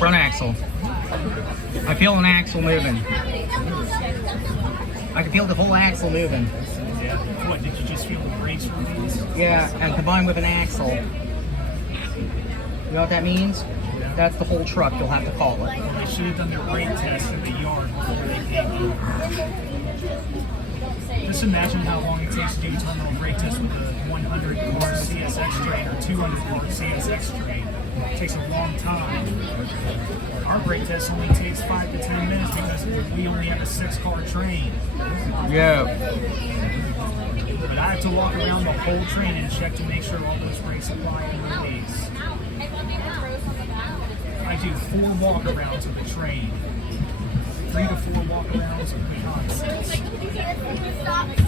front axle. I feel an axle moving. I can feel the whole axle moving. Yeah. What, did you just feel the brakes release? Yeah, and combined with an axle. You know what that means? Yeah. That's the whole truck, you'll have to call it. Well, they should have done their brake test in the yard before they came over. Just imagine how long it takes to do a terminal brake test with a 100 car CSX train or 200 car CSX train. It takes a long time. Our brake test only takes 5 to 10 minutes because we only have a 6-car train. Yeah. But I have to walk around the whole train and check to make sure all those brakes apply and release. I do 4 walkarounds of the train. 3 to 4 walkarounds of reconnaissance.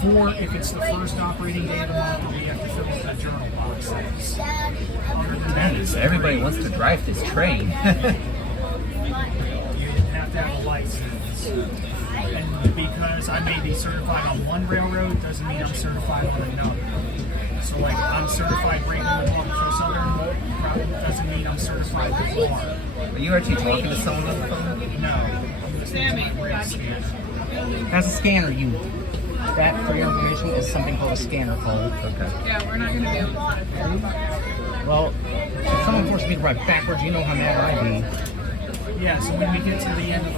4 if it's the first operating day of the month, we have to fill out that journal box. Other than that, it's Everybody wants to drive this train. you have to have a license. And because I may be certified on one railroad doesn't mean I'm certified on another. So like I'm certified braking with Walker Southern, probably doesn't mean I'm certified with MARC. Are you actually talking to someone on the phone? No. I'm listening to my brake scanner. That's a scanner, you. That, for your information, is something called a scanner code. Okay. Yeah, we're not going to be able to. Well, if someone forced me to ride backwards, you know how mad I'd be. Yeah, so when we get to the end of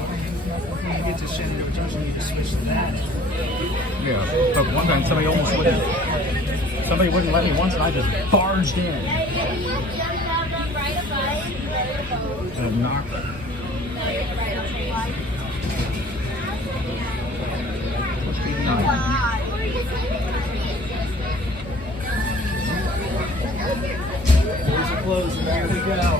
when we get to Shenandoah Junction, you just switch to that. Yeah. But one time somebody almost wouldn't. Somebody wouldn't let me once, and I just barged in. And knocked it. Must be nice. Doors are closed, and there we go.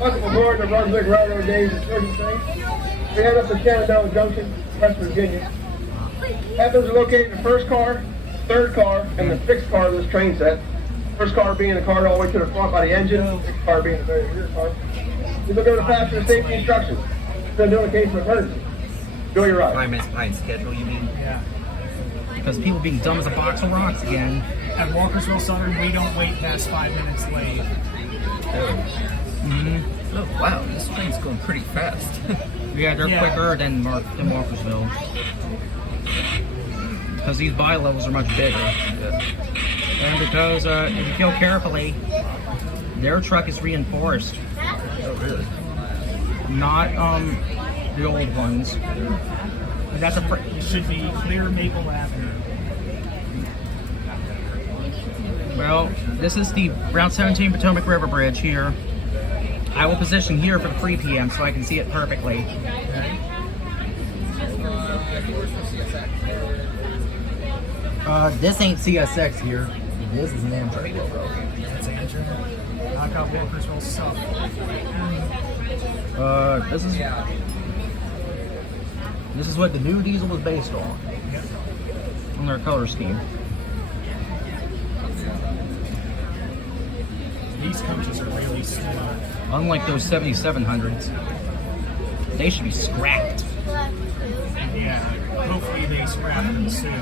Welcome aboard the Brunswick Railroad Days excursion train. We head up to Shenandoah Junction, West Virginia. Passengers are located in the first car, third car, and the sixth car of this train set. First car being the car all the way to the front by the engine, sixth car being the very rear car. We look over the passenger safety instructions. It's been in case of emergency. Enjoy your ride. 5 minutes behind schedule, you mean? Yeah. Because people being dumb as a box of rocks again. At Walkersville Southern, we don't wait past 5 minutes late. Mm-hmm. Oh, wow, this train's going pretty fast. Yeah, they're quicker than Markersville. Because these bi-levels are much bigger. And because, if you feel carefully, their truck is reinforced. Oh, really? Not, the old ones. And that's a It should be clear Maple Avenue. well, this is the Route 17 Potomac River Bridge here. I will position here for the 3 p.m. so I can see it perfectly. This ain't CSX here. This is an Amtrak logo. That's Amtrak. Knock out Walkersville South. This is what the new diesel was based on. Yep. On their color scheme. These coaches are really smart. Unlike those 7700s. They should be scrapped. Yeah, hopefully they scrap them soon.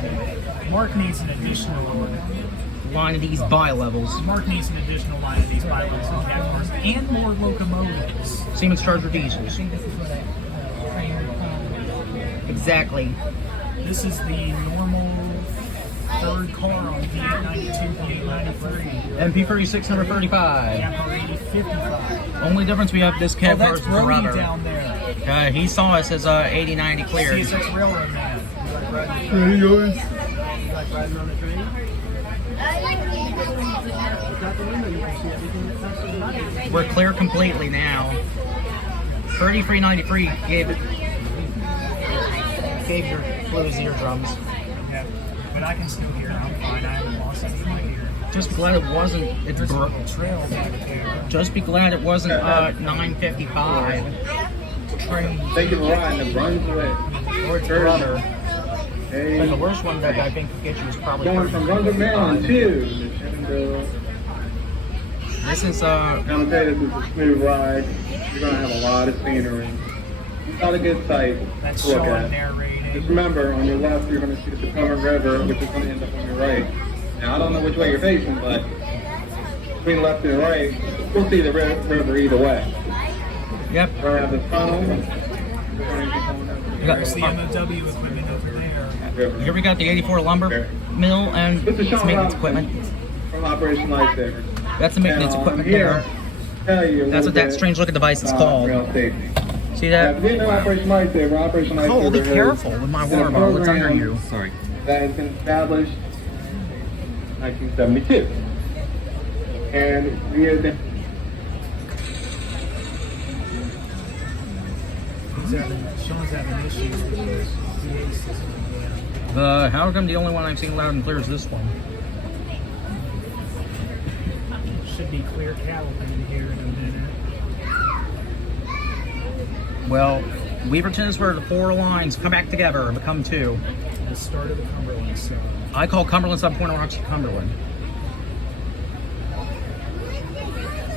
MARC needs an additional Line of these bi-levels. MARC needs an additional line of these bi-levels and cab cars and more locomotives. Siemens Charger diesels. Exactly. This is the normal third car on V892, V893. MP36 135. Cab car 8055. Only difference we have this cab That's car's Brody brother. down there. He saw us as 80-90 cleared. CSX Railroad Man. You like riding on the train? We're clear completely now. 3393 gave your closed eardrums. Yeah, but I can still hear. I'm fine. I haven't lost any of my hearing. Just glad it wasn't. It's There's a little trail back there. just be glad it wasn't 955 train Thank you for riding the Brunswick. or its brother. Hey, And the worst one that I think could get you is probably going from Brunswick, Maryland to Shenandoah. This is I'm gonna tell you, this is a smooth ride. You're gonna have a lot of scenery. It's not a good sight That's to look Sean at. narrating. Just remember, on your left, you're gonna see the Potomac River, which is gonna end up on your right. Now, I don't know which way you're facing, but between left and right, you'll see the river either way. Yep. We have the tunnel. There's the MOW equipment over there. Here we got the 84 lumber mill and This is its Sean maintenance Robinson equipment. from Operation Lifesaver. That's the maintenance equipment there. Tell you a That's little what that bit strange looking device is about called. rail safety. See Yeah, that? if you didn't know Operation Lifesaver Oh, be has careful with my been a water bottle. It's under program you. Sorry. that has been established in 1972. And we have been Sean's having issues with his PA system. Yeah. How come the only one I've seen loud and clear is this one? Should be clear caliper in here in a minute. Well, Weaverton's where the 4 lines come back together and become 2. The start of the Cumberland sub. I call Cumberland sub Point Rocks Cumberland.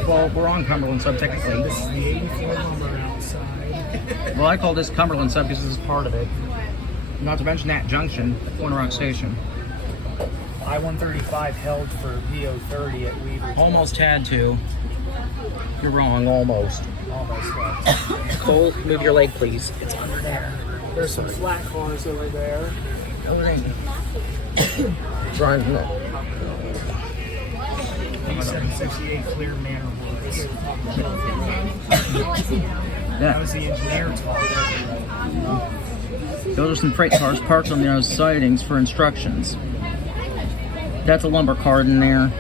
Well, we're on Cumberland sub technically. This is the 84 lumber outside. Well, I call this Cumberland sub because this is part of it. Not to mention that junction, Point Rock Station. I-135 held for VO30 at Weaver. Almost had to. You're wrong, almost. Almost left. Cole, move your leg, please. It's under there. There's some flat cars over there. Driving it. B768 clear manor woods. That Yeah. was the engineer talk. Those are some freight cars parked on those sidings for instructions. That's a lumber car in there.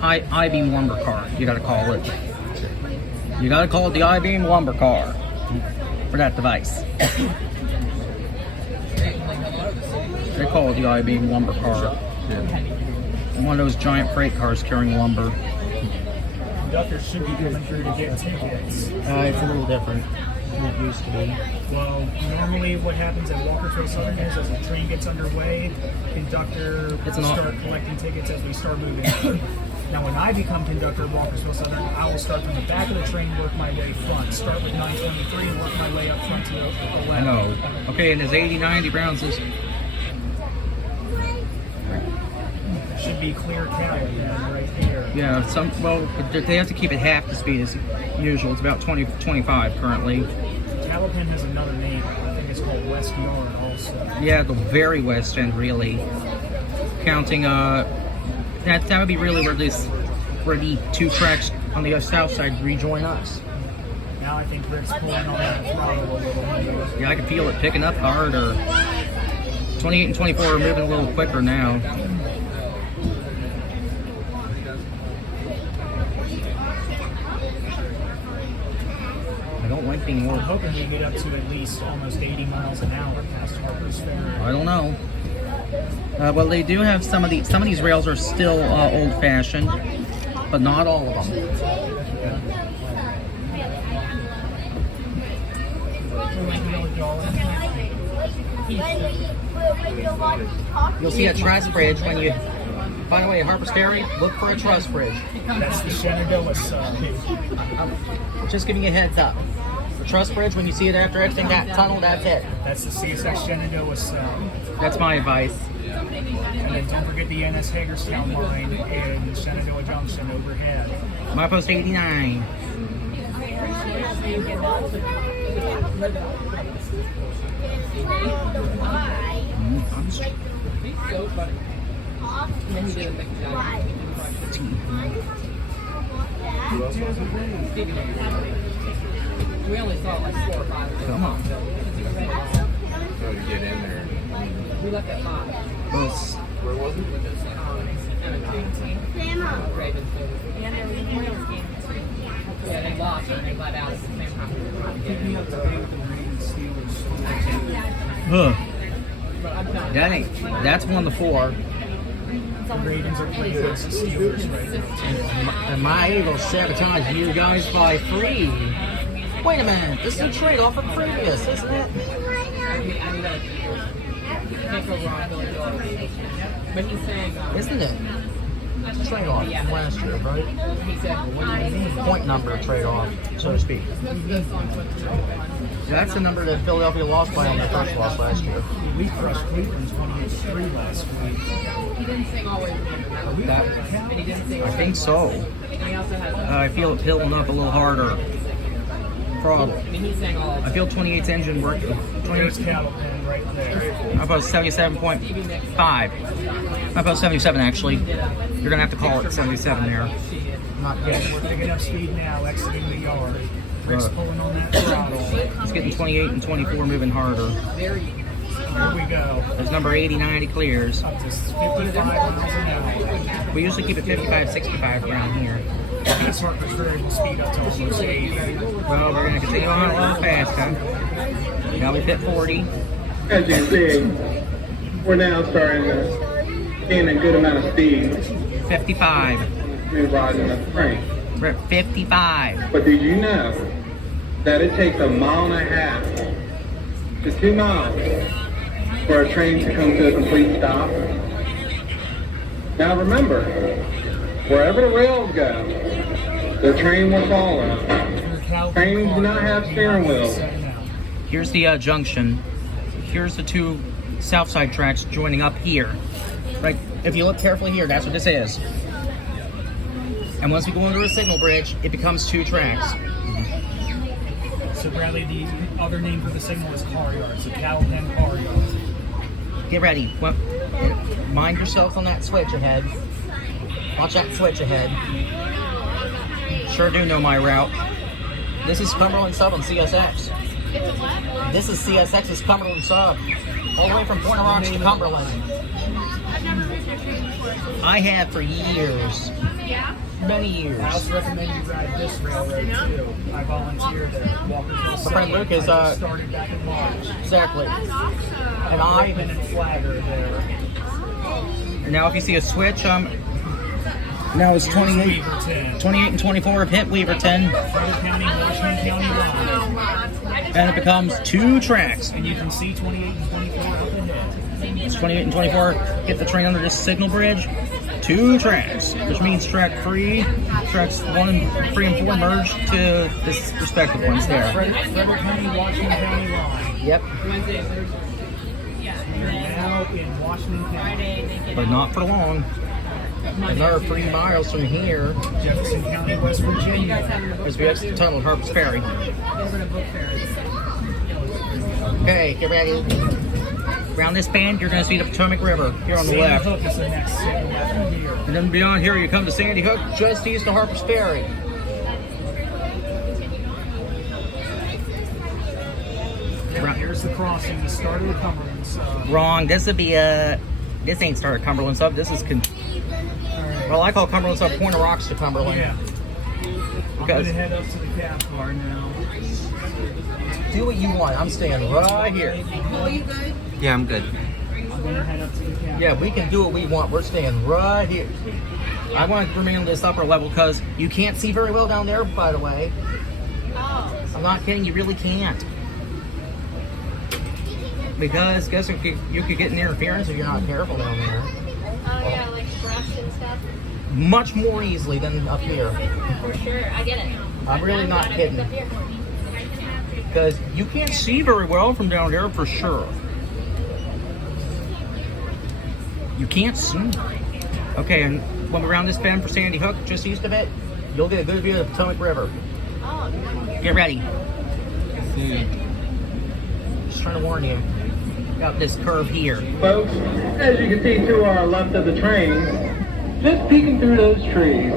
I-beam lumber car, you gotta call it. You gotta call it the I-beam lumber car for that device. They call it the I-beam lumber car. One of those giant freight cars carrying lumber. Conductors should be coming through to get tickets. It's a little different than it used to be. Well, normally what happens at Walkerville Southern is as the train gets underway, conductor will start collecting tickets as we start moving through. Now, when I become conductor at Walkersville Southern, I will start from the back of the train, work my way front. Start with 923 and work my way up front to the left. I know. Okay, and there's 80-90 Browns. Should be clear cali right here. Yeah, they have to keep it half the speed as usual. It's about 20-25 currently. Calipen has another name. I think it's called West Yard also. Yeah, the very west end, really. Counting, that would be really where the 2 tracks on the south side rejoin us. Now I think Rick's pulling on that throttle a little more. Yeah, I can feel it picking up harder. 28 and 24 are moving a little quicker now. I don't like being I'm more. hoping we get up to at least almost 80 miles an hour past Harper's Ferry. I don't know. Well, they do have some of these rails are still old-fashioned, but not all of them. You'll see a truss bridge when you. By the way, at Harper's Ferry, look for a truss bridge. That's the Shenandoah sub. Just giving you a heads up. The truss bridge, when you see it after exiting that tunnel, that's it. That's the CSX Shenandoah sub. That's my advice. And then don't forget the NS Hagerstown line in Shenandoah Junction overhead. My post 89. We only saw like 4 or 5. Come on. So to get in there. We left at 5. Bus. Where was it? Yeah, they lost and they let out at the same time we were trying to get in. That ain't. That's 1 to 4. The Ravens are playing against the Steelers right now. And my ego sabotage you guys by 3. Wait a minute. This is a trade-off from previous, isn't it? Can't go wrong, Billy Joel. But he's saying, Isn't it? trade-off from last year, right? He said, Point number trade-off, so to speak. That's the number that Philadelphia lost by on their first loss last year. We crushed Cleveland 28-3 last week. he didn't sing always remember That, and he didn't sing I think so. He also has I feel it pilling up a little harder. Problem. I mean, he sang all. I feel 28's engine work. There's 28's, cattle pen right there. how about 77.5? How about 77 actually? You're gonna have to call it 77 there. Not Yeah, yet. we're picking up speed now, exiting the yard. Rick's pulling on that throttle. It's getting 28 and 24 moving harder. Here we go. As number 89 clears. Up to 55 miles an hour. We usually keep it 55, 65 around here. This worker's ready to speed up to almost 80. Well, we're gonna continue on a little fast, huh? Now we hit 40. As you can see, we're now starting to gain a good amount of speed 55. through riding the train. We're at 55. But did you know that it takes 1.5 miles to 2 miles for a train to come to a complete stop? Now remember, wherever the rails go, the train will follow. Trains do not have steering wheels. Here's the junction. Here's the two south side tracks joining up here. Right, if you look carefully here, that's what this is. And once we go under a signal bridge, it becomes two tracks. So Bradley, the other name for the signal is car yard. So cattle pen car yard. Get ready. Mind yourself on that switch ahead. Watch that switch ahead. Sure do know my route. This is Cumberland Sub on CSX. This is CSX's Cumberland Sub. All the way from Point Rocks to Cumberland. I have for years. Many years. I also recommend you ride this railroad too. I volunteered at Walkerville. My friend Luke is started back in March. exactly. And Whitman and Flagger there. and now if you see a switch, now it's 28, 28 and 24 have hit Weaverton, Frederick County, Washington County line. and it becomes two tracks. And you can see 28 and 24 up ahead. It's 28 and 24 get the train under this signal bridge. Two tracks, which means track 3, tracks 1 and 3 and 4 merge to this respective ones there. Frederick County, Washington County line. Yep, We're now in Washington County. but not for long. Another 3 miles from here Jefferson County, West Virginia. as we exit the tunnel at Harper's Ferry. Okay, get ready. Around this bend, you're going to see the Potomac River here on the Sandy left. Hook is the next signal from here. And then beyond here, you come to Sandy Hook, just east of Harper's Ferry. Now, here's the crossing, the start of the Cumberland Sub. Wrong. This would be this ain't start of Cumberland Sub. This is well, I call Cumberland Sub Point of Rocks to Cumberland. Yeah. I'm going Because to head up to the cab car now. do what you want. I'm staying right here. Yeah, I'm good. I'm going to head up to the cab Yeah, we can do what we want. We're staying right here. I want to remain on this upper level because you can't see very well down there, by the way. I'm not kidding. You really can't. Because guess you could get an interference if you're not careful down there. Oh yeah, like brush and stuff. Much more easily than up here. For sure, I get it. I'm really not Glad I kidding. picked up here. Because you can't see very well from down there for sure. You can't see. Okay, and when we're around this bend for Sandy Hook, just east of it, you'll get a good view of the Potomac River. Oh, Get ready. Just trying to warn you. Got this curve here. Folks, as you can see to our left of the train, just peeking through those trees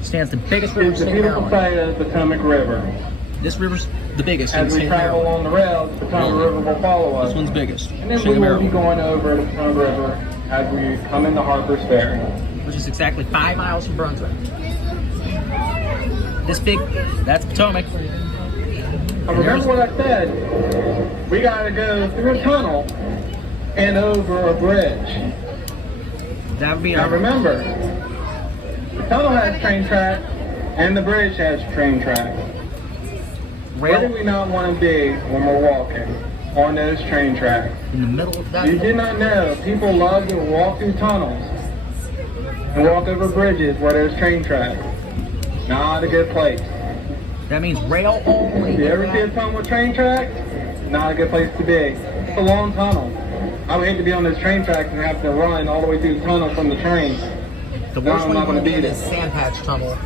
Stands the biggest river is in the the state of beautiful Maryland. sight of the Potomac River. This river's the biggest in the As we state of travel Maryland. along the rails, the Potomac River will follow us. This one's biggest. And then State we of will be Maryland. going over the Potomac River as we come into Harper's Ferry. Which is exactly 5 miles from Brunswick. This big, that's Potomac. And remember what I said, we gotta go through a tunnel and over a bridge. That would be Now a remember, the tunnel has train tracks and the bridge has train tracks. Where do rail we not want to be when we're walking on those train tracks? in the middle of that. You did not know people love to walk through tunnels and walk over bridges where there's train tracks. Not a good place. That means rail only. If you ever see a tunnel with train tracks, not a good place to be. It's a long tunnel. I would hate to be on those train tracks and have to run all the way through the tunnel from the train. The worst I'm one not you want gonna to be beat in it. is Sand Patch Tunnel.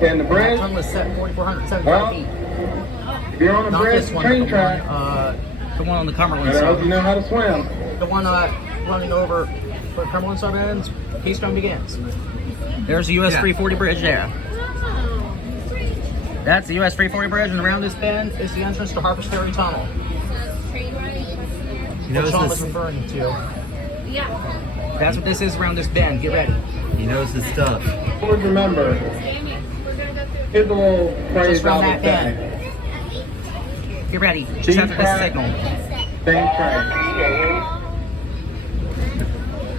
And the That bridge, tunnel is set 4,475 Well, feet. if you're on a Not bridge, this one, train but track, the one on the Cumberland I hope you side. know how to swim. The one running over where Cumberland side ends, Keystone begins. There's the US 340 bridge there. That's the US 340 bridge, and around this bend is the entrance to Harper's Ferry Tunnel. He knows What Sean was this. referring to. Yeah. That's what this is around this bend. Get ready. He knows his stuff. Always remember, here's a little phrase Just around I that would say. bend. Get ready. Just after this signal. Same train.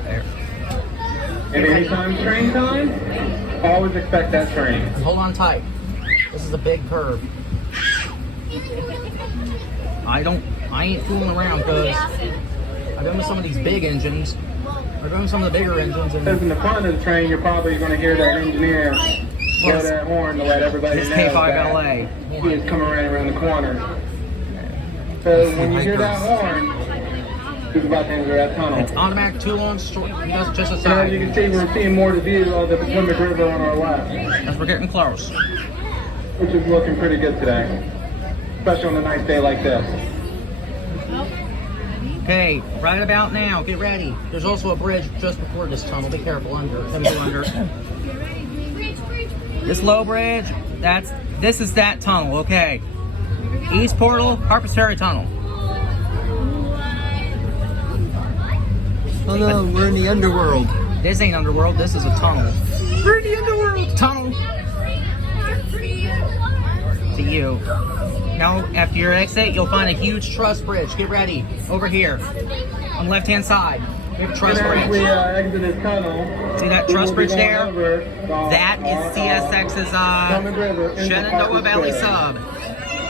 There. And anytime train time, always expect that train. Hold on tight. This is a big curve. I ain't fooling around because I've been with some of these big engines. I've been with some of the bigger engines, Because and in the front of the train, you're probably going to hear that engineer blow that horn to let everybody this know K5LA. that he is coming around the corner. So when you hear that horn, he's about to enter that tunnel. It's automatic two long short. He does it just And as aside. you can see, we're seeing more to view of the Potomac River on our left, As we're getting close. which is looking pretty good today, especially on a nice day like this. Okay, right about now, get ready. There's also a bridge just before this tunnel. Be careful under. Come go under. This low bridge, this is that tunnel, okay. East Portal, Harper's Ferry Tunnel. Oh no, we're in the underworld. This ain't underworld, this is a tunnel. We're in the underworld. Tunnel to you. Now, after your exit, you'll find a huge truss bridge. Get ready. Over here. On the left-hand side. We have a truss And as we bridge. exit this tunnel, See that we truss will be bridge going there? over That is CSX's Potomac River into Shenandoah Harper's Valley Ferry. sub.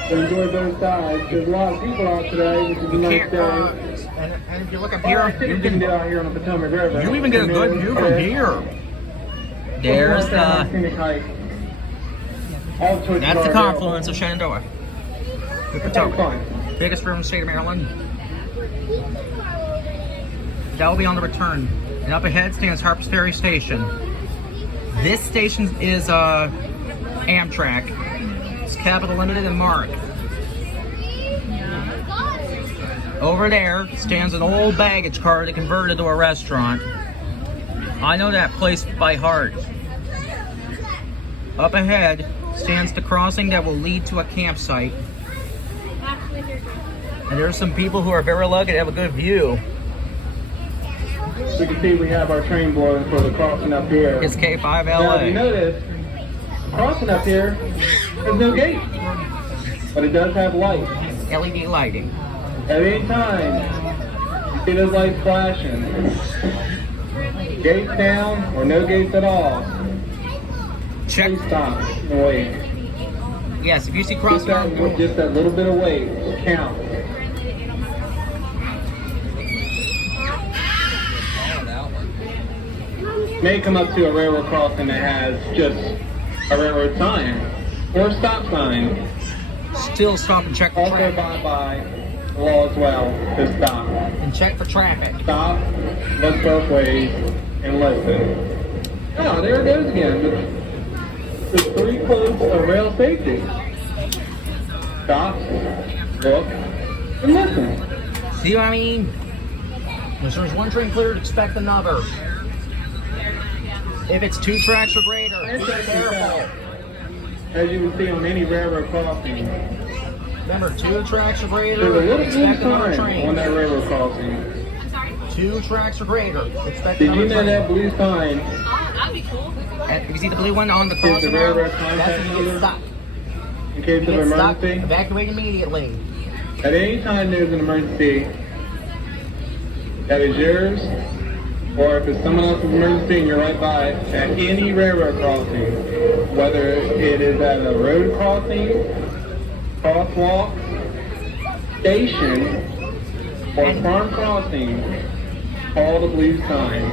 So enjoy both sides. There's a lot of people out today, which is a You nice can't, day. and if you look up Here, here, you can get out here on the Potomac River. you even get a good view from here. There's the, scenic hike. All the choices that's are the available. confluence of Shenandoah. With It's fun. Potomac. Biggest river in the state of Maryland. That will be on the return. And up ahead stands Harper's Ferry Station. This station is Amtrak. It's Capital Limited and MARC. Over there stands an old baggage car that converted to a restaurant. I know that place by heart. Up ahead stands the crossing that will lead to a campsite. And there's some people who are very lucky to have a good view. You can see we have our train blowing for the crossing up here. It's Now, if you K5LA. notice, crossing up here, there's no gate, but it does have lights. LED lighting. At any time, you see those lights flashing. Gates down or no gates at all. Check. Please stop and wait. Yes, if you see Just crossing out, that little bit of wait counts. May come up to a railroad crossing that has just a railroad sign or a stop sign. still stop and check for Also traffic. abide by the law as well to stop. And check for traffic. Stop, look both ways, and listen. Oh, there it goes again. The 3 codes of rail safety. Stop, look, and listen. See what I mean? As soon as one train cleared, expect another. If it's 2 tracks or greater, be careful. As you can see on any railroad crossing, Remember, 2 tracks or there's a greater, little blue expect another sign on train. that railroad crossing. 2 tracks or greater, expect Did another you know train. that blue sign That'd be cool. And if you see the blue one on the is crossing the road, railroad that's contact when you get number stuck. in case You of get stuck, emergency? evacuate immediately. At any time there's an emergency that is yours, or if it's someone else's emergency and you're right by, at any railroad crossing, whether it is at a road crossing, crosswalk, station, or farm crossing, call the blue sign.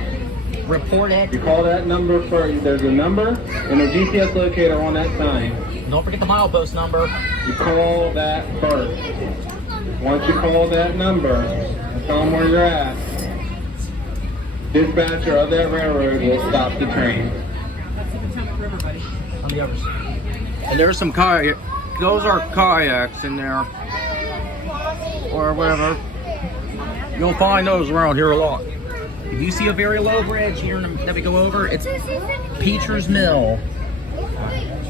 report it. You call that number first. There's a number and a GPS locator on that sign. Don't forget the milepost number. You call that first. Once you call that number and tell them where you're at, dispatcher of that railroad will stop the train. On the other side. And there's some kayak. Those are kayaks in there, or whatever. You'll find those around here a lot. If you see a very low bridge here that we go over, it's Peacher's Mill.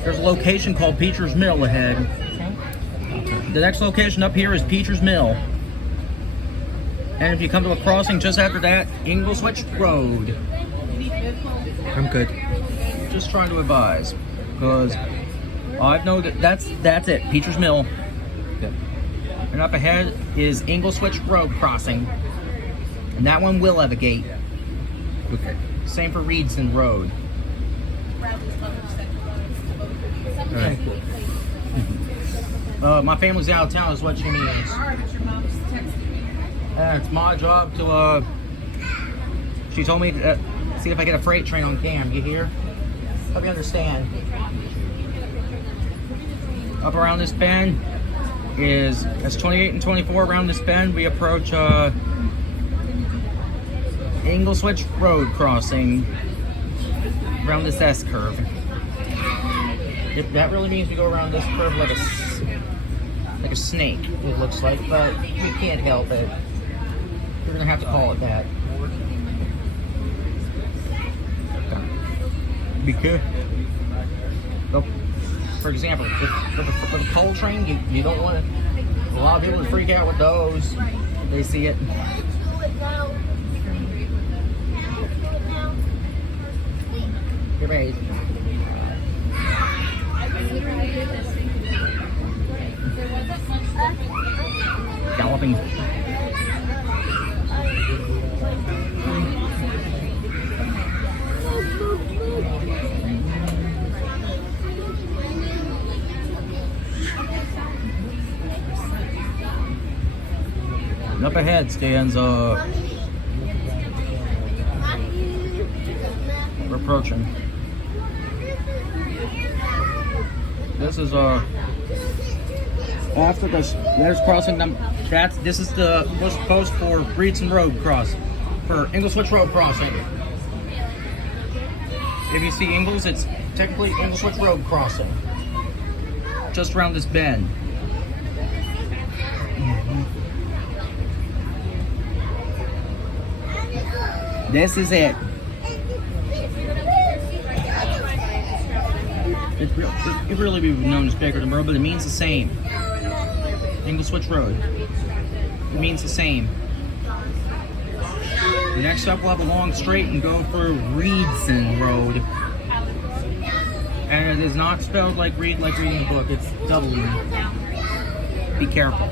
There's a location called Peacher's Mill ahead. The next location up here is Peacher's Mill. And if you come to a crossing just after that, Ingleswitch Road. I'm good. Just trying to advise, because I know that's it, Peacher's Mill. Yep. And up ahead is Ingleswitch Road crossing. And that one will have a gate. Okay. Same for Reedson Road. Alright. My family's out of town is what she means. It's my job to, she told me to see if I get a freight train on cam. You hear? Help me understand. Up around this bend that's 28 and 24 around this bend. We approach Ingleswitch Road crossing around this S curve. If that really means we go around this curve like a snake, it looks like, but we can't help it. We're gonna have to call it that. Be careful. So, for example, for the coal train, you don't want to. A lot of people would freak out with those. If they see it. Get ready. Galloping. And up ahead stands we're approaching. This is after this. There's crossing them. This is the post for Reedson Road for Ingleswitch Road crossing. If you see Ingles, it's technically Ingleswitch Road crossing. Just around this bend. This is it. It really be known as Bickerton Road, but it means the same. Ingleswitch Road. It means the same. The next up, we'll have a long straight and go for Reedson Road. And it is not spelled like reading a book. It's double E. Be careful.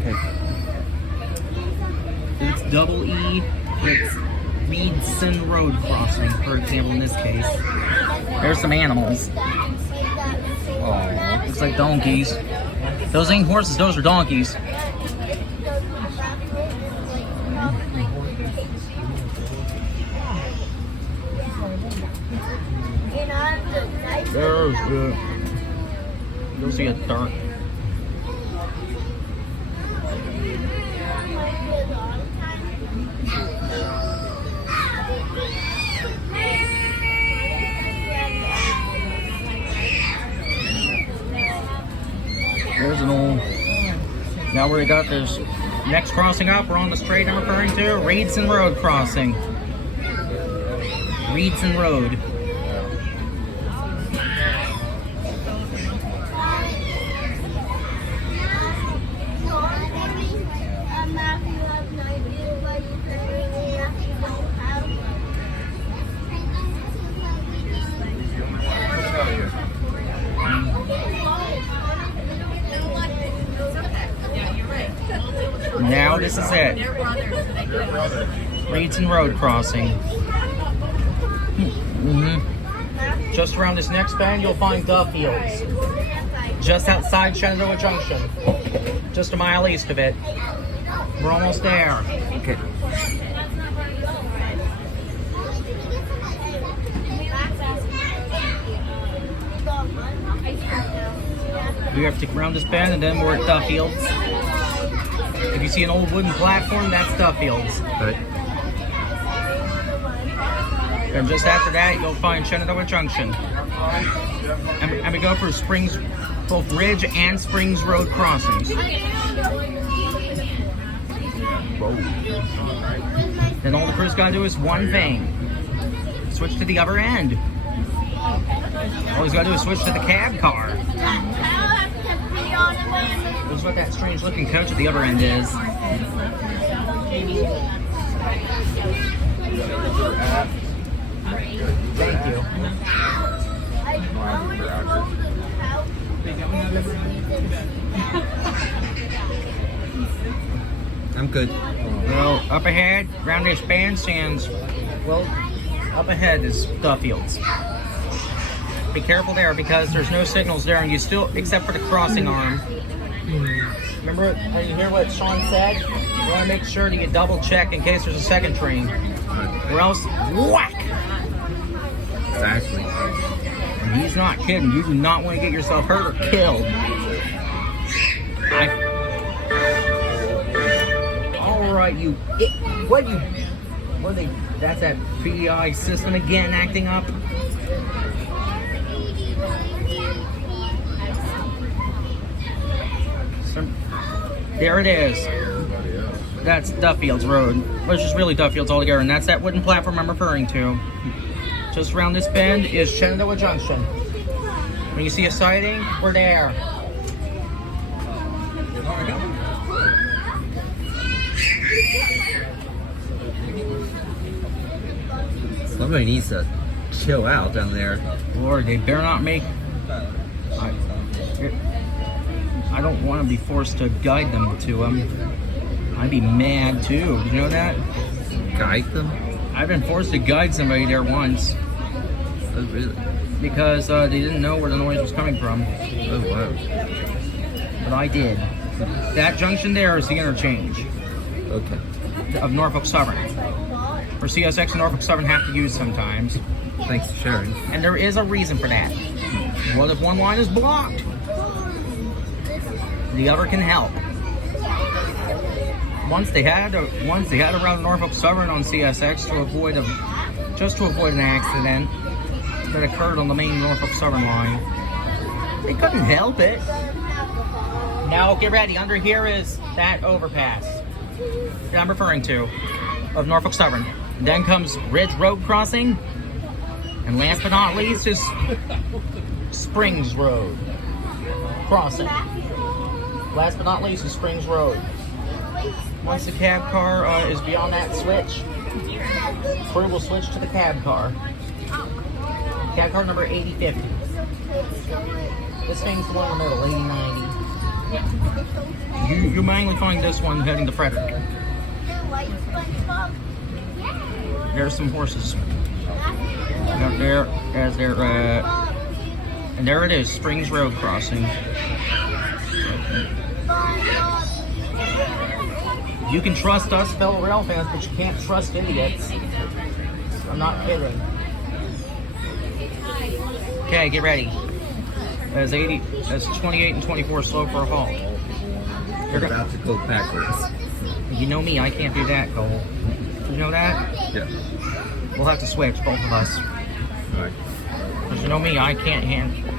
Okay. It's double E. It's Reedson Road crossing, for example, in this case. There's some animals. Aww. Looks like donkeys. Those ain't horses, those are donkeys. There's the... You'll see a dark. There's an old... Now we got this next crossing up. We're on the straight I'm referring to. Reedson Road crossing. Reedson Road. Now this is it. Reedson Road crossing. Just around this next bend, you'll find Duffields. Just outside Shenandoah Junction. Just a mile east of it. We're almost there. Okay. We have to round this bend, and then we're at Duffields. If you see an old wooden platform, that's Duffields. Right. And just after that, you'll find Shenandoah Junction. And we go for Springs, both Ridge and Springs Road crossings. Whoa. Then all the crew's gotta do is one thing. Switch to the other end. All he's gotta do is switch to the cab car. This is what that strange looking coach at the other end is. Thank you. I'm good. Well, up ahead, around this bandstands, well, up ahead is Duffields. Be careful there because there's no signals there, and you still, except for the crossing arm. Remember, you hear what Sean said? You want to make sure that you double check in case there's a second train, or else whack. Exactly. And he's not kidding. You do not want to get yourself hurt or killed. All right, what they? That's that PDI system again acting up. There it is. That's Duffields Road, which is really Duffields altogether, and that's that wooden platform I'm referring to. Just around this bend is Shenandoah Junction. When you see a sighting, we're there. Somebody needs to chill out down there. Lord, they better not make... I don't want to be forced to guide them to them. I'd be mad too. You know that? Guide them? I've been forced to guide somebody there once. Oh, really? Because they didn't know where the noise was coming from. Oh, wow. But I did. That junction there is the interchange Okay. of Norfolk Southern. Or CSX and Norfolk Southern have to use sometimes. Thanks for sharing. And there is a reason for that. What if one line is blocked? The other can help. Once they had to route Norfolk Southern on CSX to avoid an accident that occurred on the main Norfolk Southern line. They couldn't help it. Now get ready. Under here is that overpass that I'm referring to of Norfolk Southern. Then comes Ridge Road crossing, and last but not least is Springs Road crossing. Last but not least is Springs Road. Once the cab car is beyond that switch, crew will switch to the cab car. Cab car number 8050. This thing's the one in the middle, 8090. You mainly find this one heading to Frederick. There's some horses. Out there, as they're and there it is, Springs Road crossing. You can trust us, fellow rail fans, but you can't trust idiots. I'm not kidding. Okay, get ready. That's 28 and 24 slow for a halt. You're about to go backwards. You know me, I can't do that, Cole. You know that? Yeah. We'll have to switch, both of us. All right. Because you know me, I can't handle.